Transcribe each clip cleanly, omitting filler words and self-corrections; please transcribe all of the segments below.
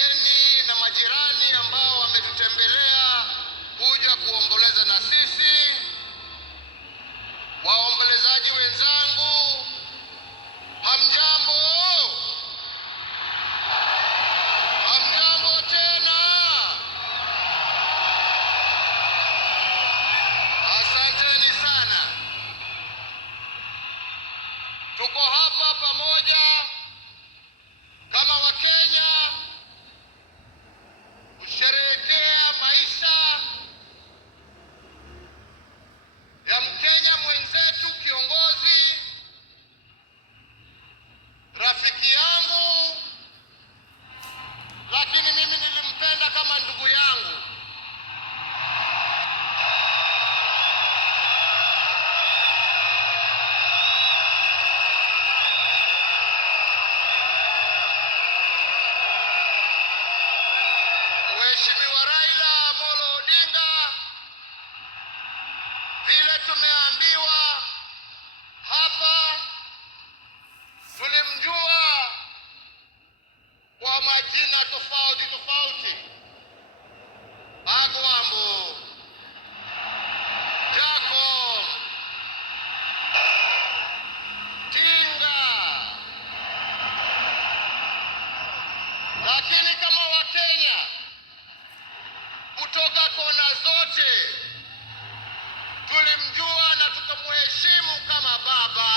wageni na majirani ambao wametutembelea kuja kuomboleza na sisi, waombolezaji wenzangu, hamjambo? Hamjambo tena? Asanteni sana. Tuko hapa pamoja kama Wakenya kusherehekea maisha ya Mkenya mwenzetu, kiongozi, rafiki yangu, lakini mimi nilimpenda kama ndugu yangu. Mheshimiwa Raila Amolo Odinga, vile tumeambiwa hapa, tulimjua kwa majina tofauti tofauti: Agwambo, Jacob, Tinga, lakini kama Wakenya kutoka kona zote tulimjua na tukamheshimu kama baba.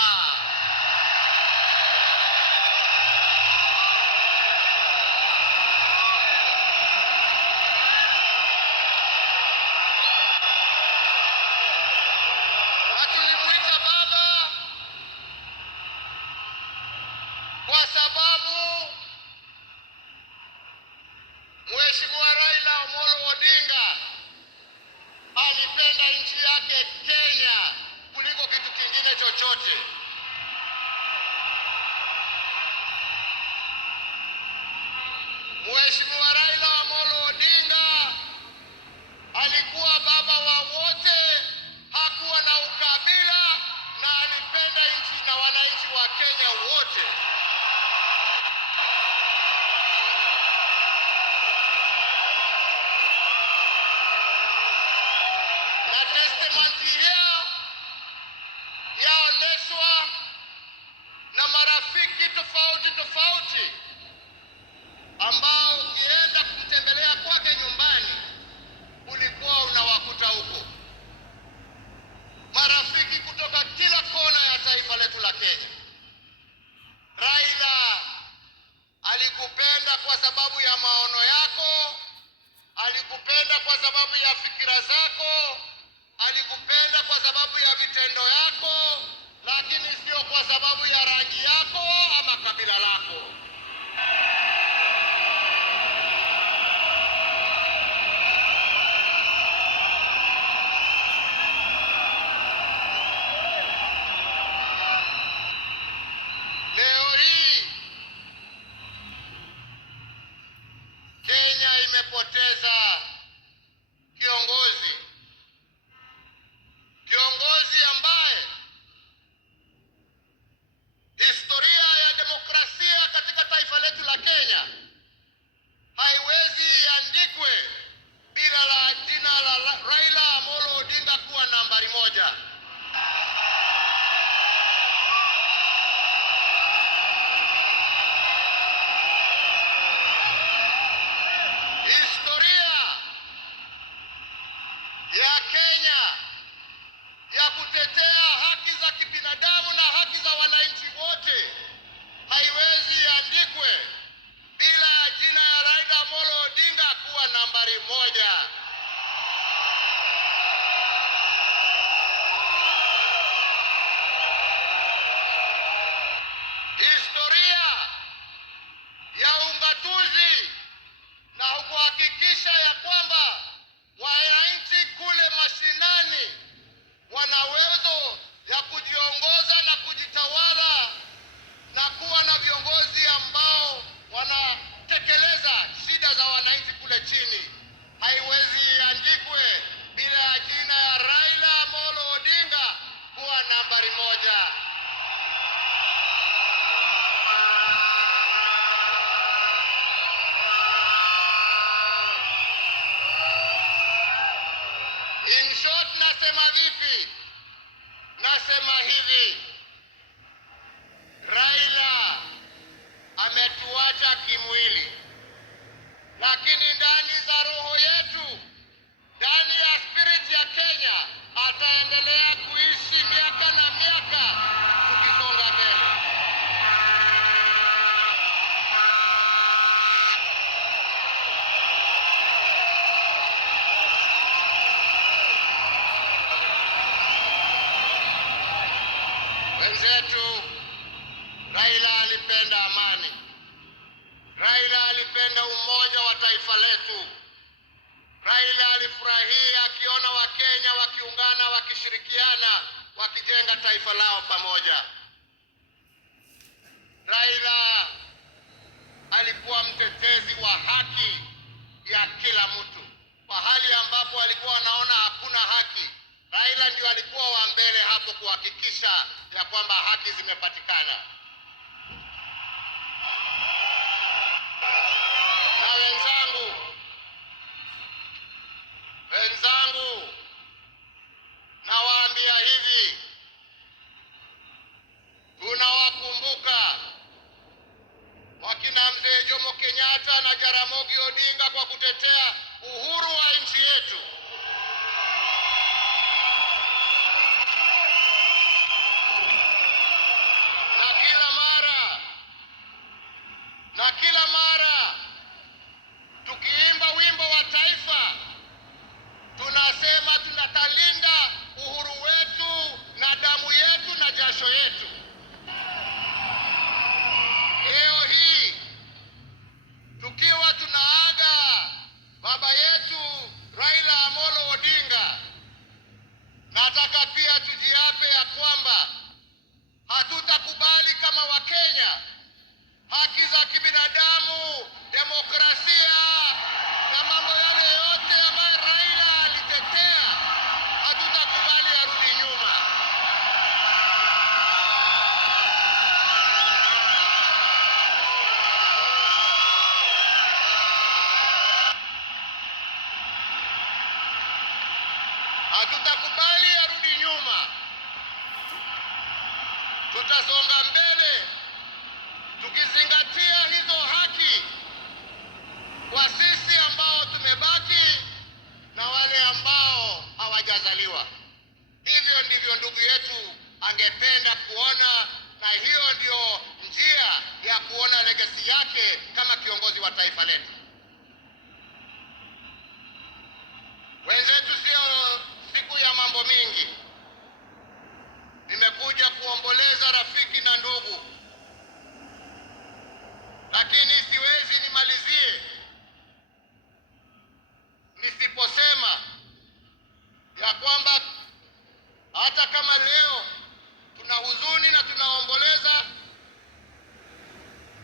Na tulimuita baba kwa sababu Mheshimiwa Raila Amolo Odinga alipenda nchi yake Kenya kuliko kitu kingine chochote. Mheshimiwa Raila Amolo Odinga alikuwa baba wa wote, hakuwa na ukabila, na alipenda nchi na wananchi wa Kenya wote. Na testimony hiyo yaoneshwa na marafiki tofauti tofauti ambao ukienda kumtembelea kwake nyumbani ulikuwa unawakuta huko. Marafiki kutoka kila kona ya taifa letu la Kenya. Raila alikupenda kwa sababu ya maono yako, alikupenda kwa sababu ya fikira zako, alikupenda kwa sababu ya vitendo yako, lakini sio kwa sababu ya rangi yako ama kabila lako. Leo hii Kenya imepoteza kiongozi ambaye historia ya demokrasia katika taifa letu la Kenya haiwezi iandikwe bila la jina la Raila Amolo Odinga kuwa nambari moja. Historia ya Kenya ya kutetea haki za kibinadamu na haki za wananchi wote haiwezi iandikwe bila ya jina ya Raila Amolo Odinga kuwa nambari moja. Historia ya ungatuzi na kuhakikisha ya kwamba wananchi kule mashinani wana uwezo ya kujiongoza na kujitawala na kuwa na viongozi ambao wanatekeleza shida za wananchi kule chini haiwezi iandikwe bila ya jina ya Raila Amolo Odinga kuwa nambari moja. short, nasema vipi? Nasema hivi, Raila ametuacha kimwili, lakini ndani za roho yetu, ndani ya spirit ya Kenya, ataendelea kuishi miaka na miaka tukisonga mbele. Wenzetu, Raila alipenda amani. Raila alipenda umoja wa taifa letu. Raila alifurahia akiona Wakenya wakiungana, wakishirikiana, wakijenga taifa lao pamoja. Raila alikuwa mtetezi wa haki ya kila mtu. Pahali ambapo alikuwa anaona hakuna haki, Raila ndio alikuwa wa mbele hapo kuhakikisha ya kwamba haki zimepatikana. Na wenzangu, nawaambia hivi, tunawakumbuka wakina Mzee Jomo Kenyatta na Jaramogi Odinga kwa kutetea uhuru wa nchi yetu. Na kila mara tukiimba wimbo wa taifa, tunasema tunatalinda uhuru wetu na damu yetu na jasho yetu. Leo hii tukiwa tunaaga baba yetu Raila Amolo Odinga, nataka pia tujiape ya kwamba hatutakubali kama Wakenya haki za kibinadamu, demokrasia na mambo yale yote ambayo Raila alitetea, hatutakubali arudi nyuma. Hatutakubali arudi nyuma. Tutasonga mbele tukizingatia hizo haki kwa sisi ambao tumebaki na wale ambao hawajazaliwa. Hivyo ndivyo ndugu yetu angependa kuona, na hiyo ndio njia ya kuona legacy yake kama kiongozi wa taifa letu. Wenzetu, sio siku ya mambo mingi. Nimekuja kuomboleza rafiki na ndugu, lakini siwezi nimalizie nisiposema ya kwamba hata kama leo tuna huzuni na tunaomboleza,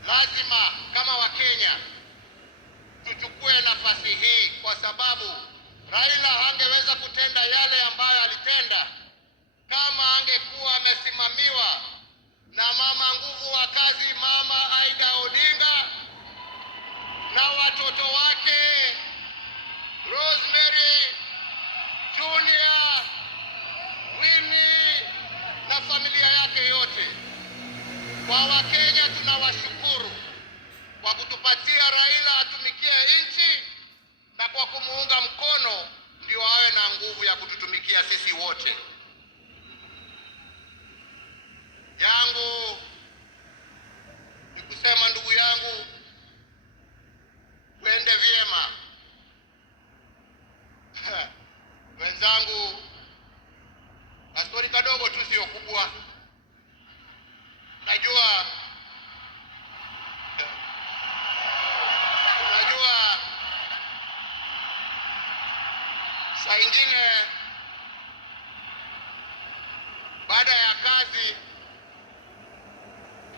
lazima kama Wakenya tuchukue nafasi hii, kwa sababu Raila hangeweza kutenda yale ambayo alitenda kama angekuwa amesimamiwa na mama nguvu wa kazi, Mama Aida Odinga, na watoto wake Rosemary, Junior, Winnie na familia yake yote. Kwa Wakenya tunawashukuru kwa kutupatia Raila atumikie nchi, na kwa kumuunga mkono ndio awe na nguvu ya kututumikia sisi wote. Yangu ni kusema, ndugu yangu, wende vyema. Wenzangu, kastori kadogo tu, sio kubwa. Unajua saa ingine baada ya kazi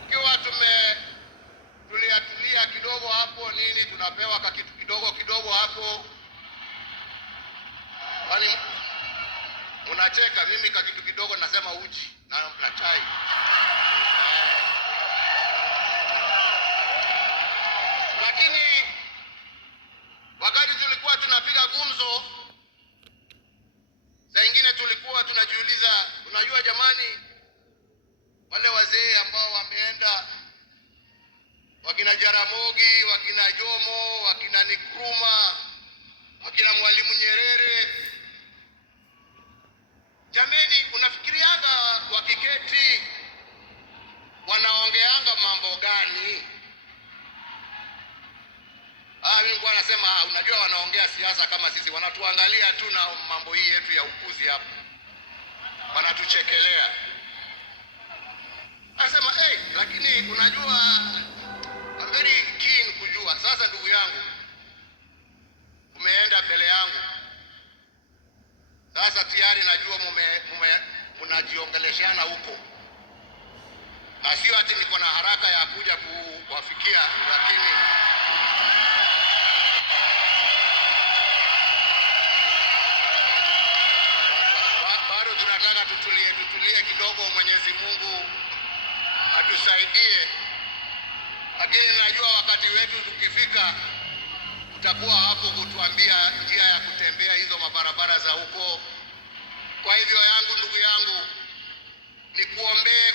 tukiwa tulia kidogo hapo nini, tunapewa kakitu kidogo hapo. Kwani unacheka? Mimi kakitu kidogo nasema uji na chai. Lakini wakati tulikuwa tunapiga gumzo, Nkrumah, akina Mwalimu Nyerere. Jameni, unafikirianga wakiketi wanaongeanga mambo gani? Mimi kwa nasema unajua wanaongea siasa kama sisi, wanatuangalia tu na mambo hii yetu ya ukuzi hapa. Wanatuchekelea. Anasema lakini unajua I'm very keen kujua. Sasa ndugu yangu, umeenda mbele yangu. Sasa tayari najua mnajiongeleshana huko. Na sio ati niko na haraka ya kuja kuwafikia, lakini bado tunataka tutulie kidogo. Mwenyezi Mungu atusaidie. Lakini najua wakati wetu tukifika utakuwa hapo kutuambia njia ya kutembea hizo mabarabara za huko. Kwa hivyo ndugu yangu, nikuombee